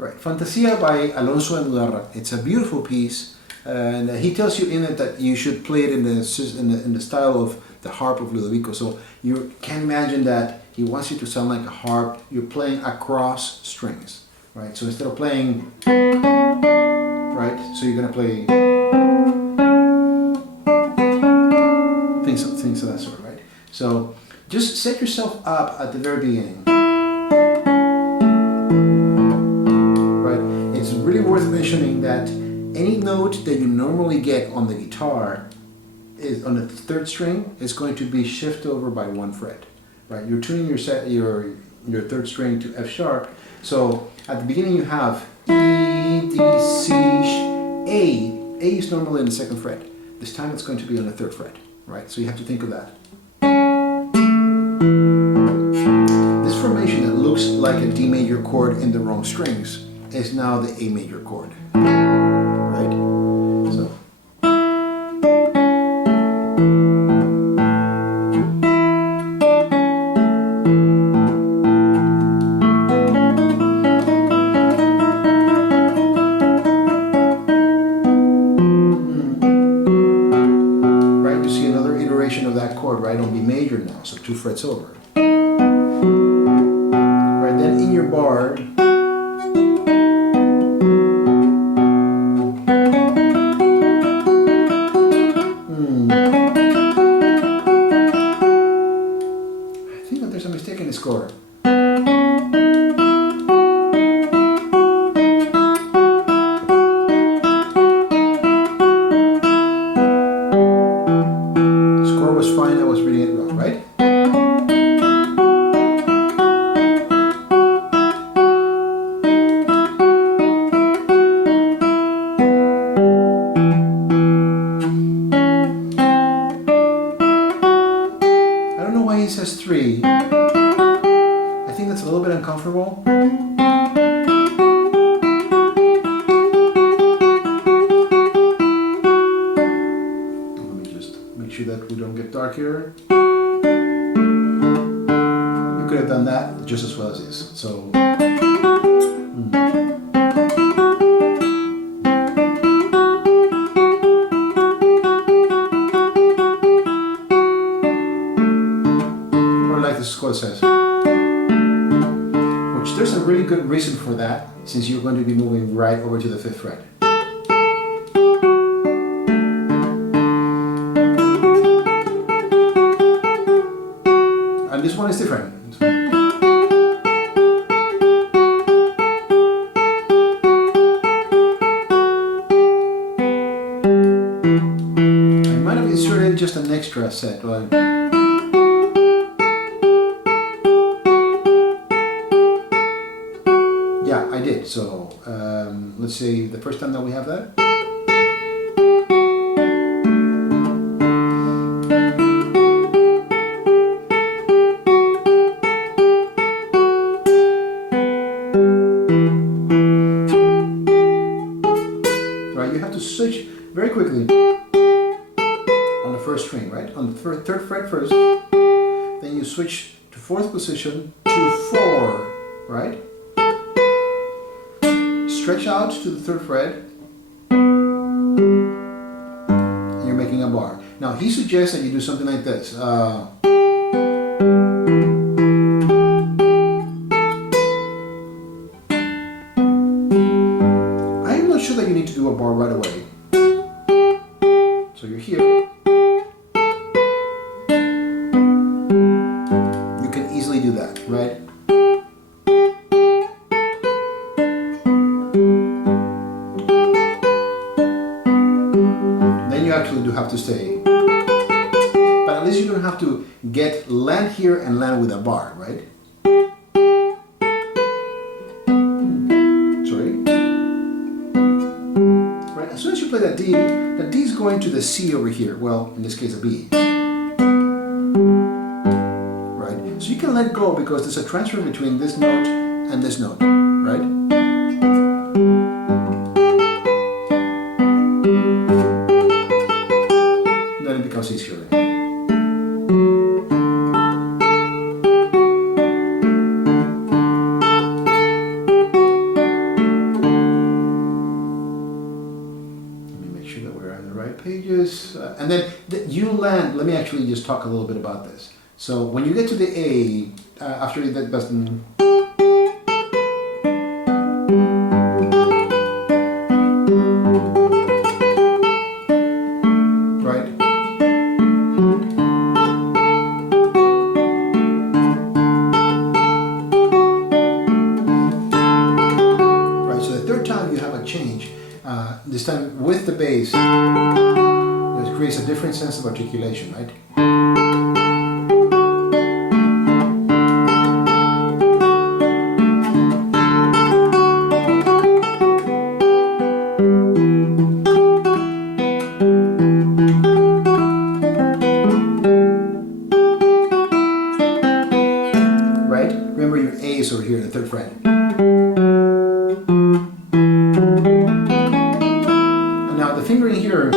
Right, Fantasia by Alonso and Mudarra. It's a beautiful piece, and he tells you in it that you should play it in the style of the harp of Ludovico. So you can imagine that he wants you to sound like a harp. You're playing across strings, right? So instead of playing, right, so you're gonna play things of that sort, right? So just set yourself up at the very beginning. It's really worth mentioning that any note that you normally get on the guitar is on the third string is going to be shifted over by one fret, right? You're tuning your third string to F sharp. So at the beginning you have E, D, C, A. A is normally in the second fret. This time it's going to be on the third fret, right? So you have to think of that. This formation that looks like a D major chord in the wrong strings is now the A major chord, right? So right, you see another iteration of that chord, right, on B major now, so 2 frets over. Right, then in your bar, there's a mistake in the score. Score was fine, I was reading it wrong, right? I don't know why he says 3. I think that's a little bit uncomfortable. Let me just make sure that we don't get dark here. You could have done that just as well as this. So. Or like the score says. There's a really good reason for that, since you're going to be moving right over to the 5th fret. And this one is different. I might have inserted just an extra set, like. Yeah, I did. So let's say the first time that we have that. Right, you have to switch very quickly on the first string, right? On the third fret first, then you switch to 4th position to 4, right? Stretch out to the 3rd fret, and you're making a bar. Now he suggests that you do something like this. I'm not sure that you need to do a bar right away. So you're here. You can easily do that, right? You actually do have to stay, but at least you don't have to land here and land with a bar, right? Sorry. Right. As soon as you play that D is going to the C over here. Well, in this case, a B. Right. So you can let go because there's a transfer between this note and this note, right? Becomes easier. just, and then you land, let me actually just talk a little bit about this. So when you get to the A, after that button, right? Right, so the third time you have a change, this time with the bass, it creates a different sense of articulation, right? Right? Remember your A is over here, the third fret. And now the fingering here,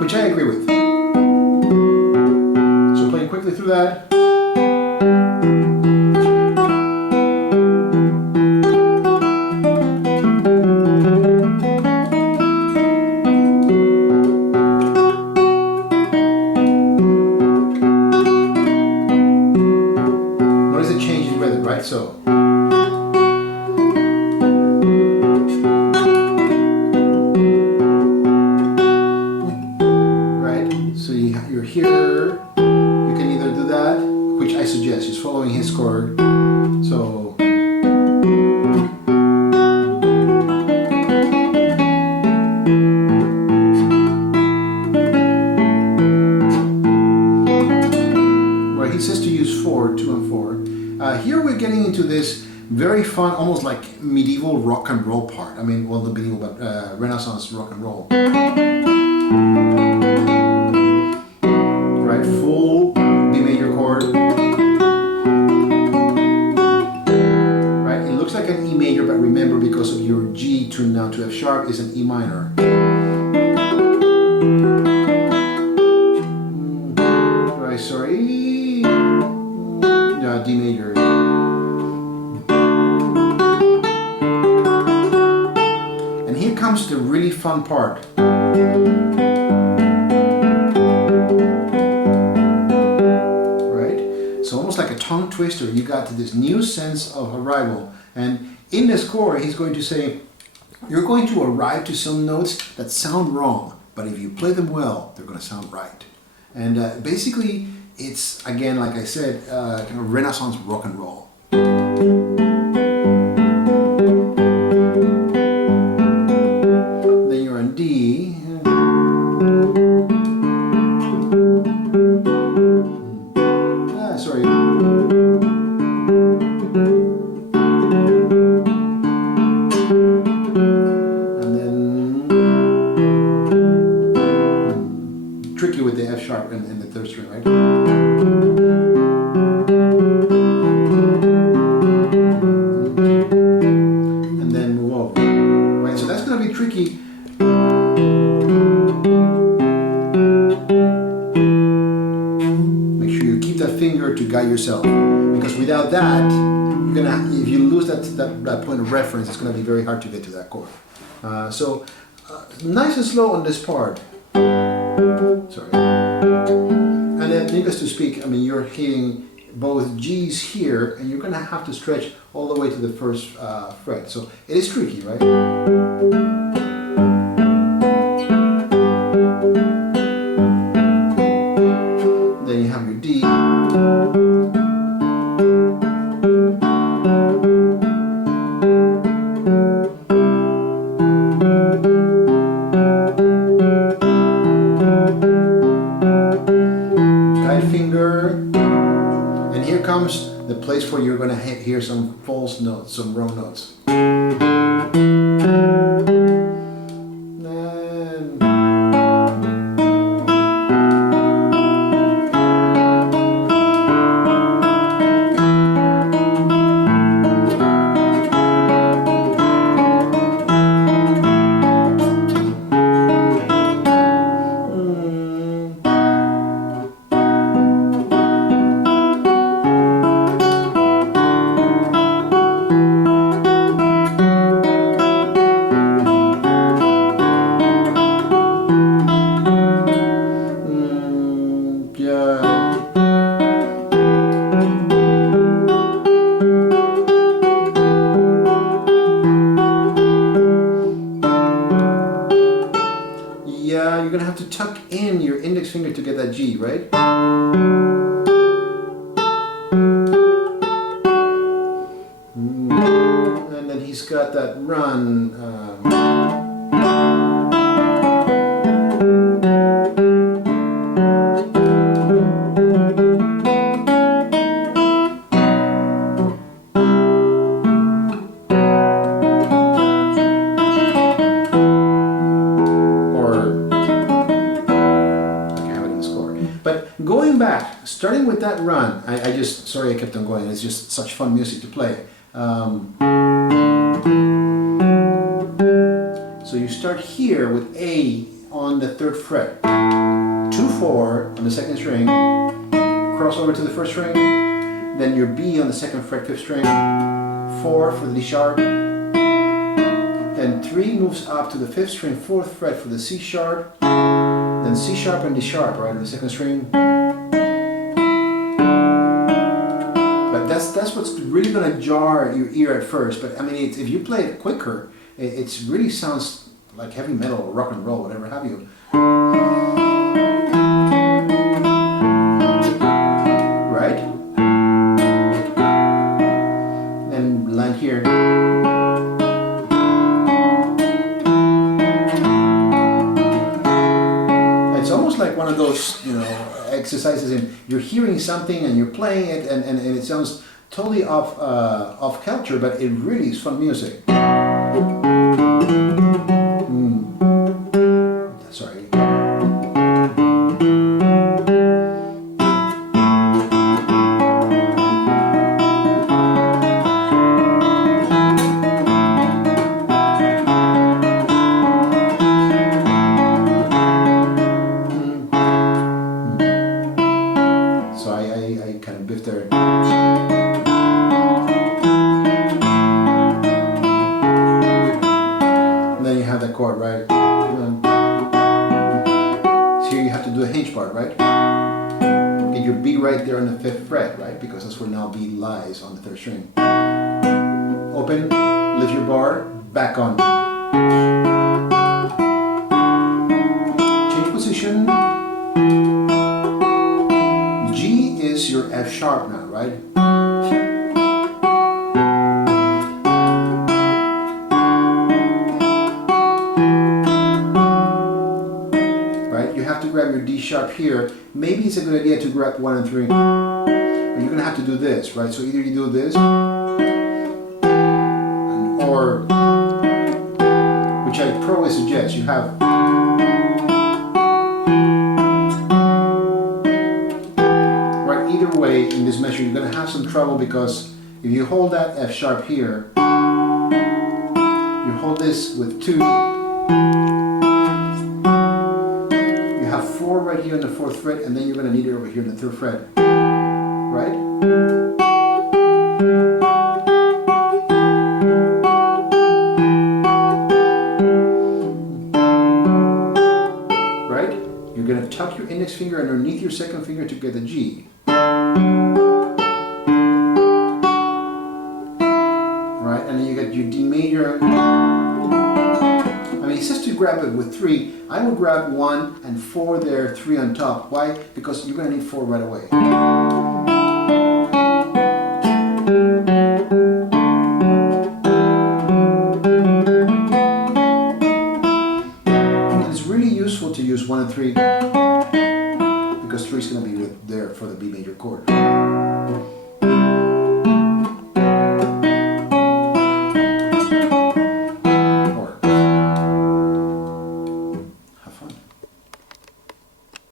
which I agree with. So playing quickly through that. Notice it changes rhythm, right? So. You're here, you can either do that, which I suggest, is following his chord. So where he says to use 4, 2 and 4. Here we're getting into this very fun, almost like medieval rock and roll part. I mean, well, the medieval, but Renaissance rock and roll. Full B major chord. Right? It looks like an E major, but remember, because of your G tuned down to F sharp, is an E minor. Right, sorry. Yeah, D major. And here comes the really fun part. Like a tongue twister, you got this new sense of arrival, and in the score he's going to say you're going to arrive to some notes that sound wrong, but if you play them well, they're going to sound right. And basically it's, again, like I said, kind of Renaissance rock and roll. Then you're on D. Sorry. And then tricky with the F sharp in the third string, right? And then move over. Right, so that's going to be tricky. Finger to guide yourself, because without that, you're gonna, if you lose that point of reference, it's gonna be very hard to get to that chord. So nice and slow on this part. Sorry. And then, needless to speak, I mean, you're hitting both G's here, and you're gonna have to stretch all the way to the first fret. So it is tricky, right? Then you have your D. The place where you're going to hear some false notes, some wrong notes. right? And then he's got that run. Going back, starting with that run, I just, sorry I kept on going, it's just such fun music to play. So you start here with A on the 3rd fret, 2-4 on the 2nd string, cross over to the 1st string, then your B on the 2nd fret, 5th string, 4 for the D sharp, then 3 moves up to the 5th string, 4th fret for the C sharp, then C sharp and D sharp, right, on the 2nd string. But that's what's really going to jar your ear at first. But I mean, if you play it quicker, it really sounds like heavy metal or rock and roll, whatever have you. Right? Then land here. Like one of those, you know, exercises in you're hearing something and you're playing it and it sounds totally off kilter, but it really is fun music. Sorry. Chord, right? So here you have to do a hinge part, right? Get your B right there on the 5th fret, right? Because that's where now B lies on the 3rd string. Open, lift your bar, back on. Change position. G is your F sharp now, right? Grab your D sharp here. Maybe it's a good idea to grab 1 and 3. But you're gonna have to do this, right? So either you do this, or which I probably suggest you have. Right, either way in this measure you're gonna have some trouble because if you hold that F sharp here, you hold this with 2. 4 right here on the 4th fret, and then you're going to need it over here on the 3rd fret, right? Right? You're going to tuck your index finger underneath your 2nd finger to get the G. Right? And then you get your D major. I mean, it says to grab it with 3. I would grab 1 and 4 there, 3 on top. Why? Because you're going to need 4 right away. And it's really useful to use 1 and 3 because 3 is going to be there for the B major chord.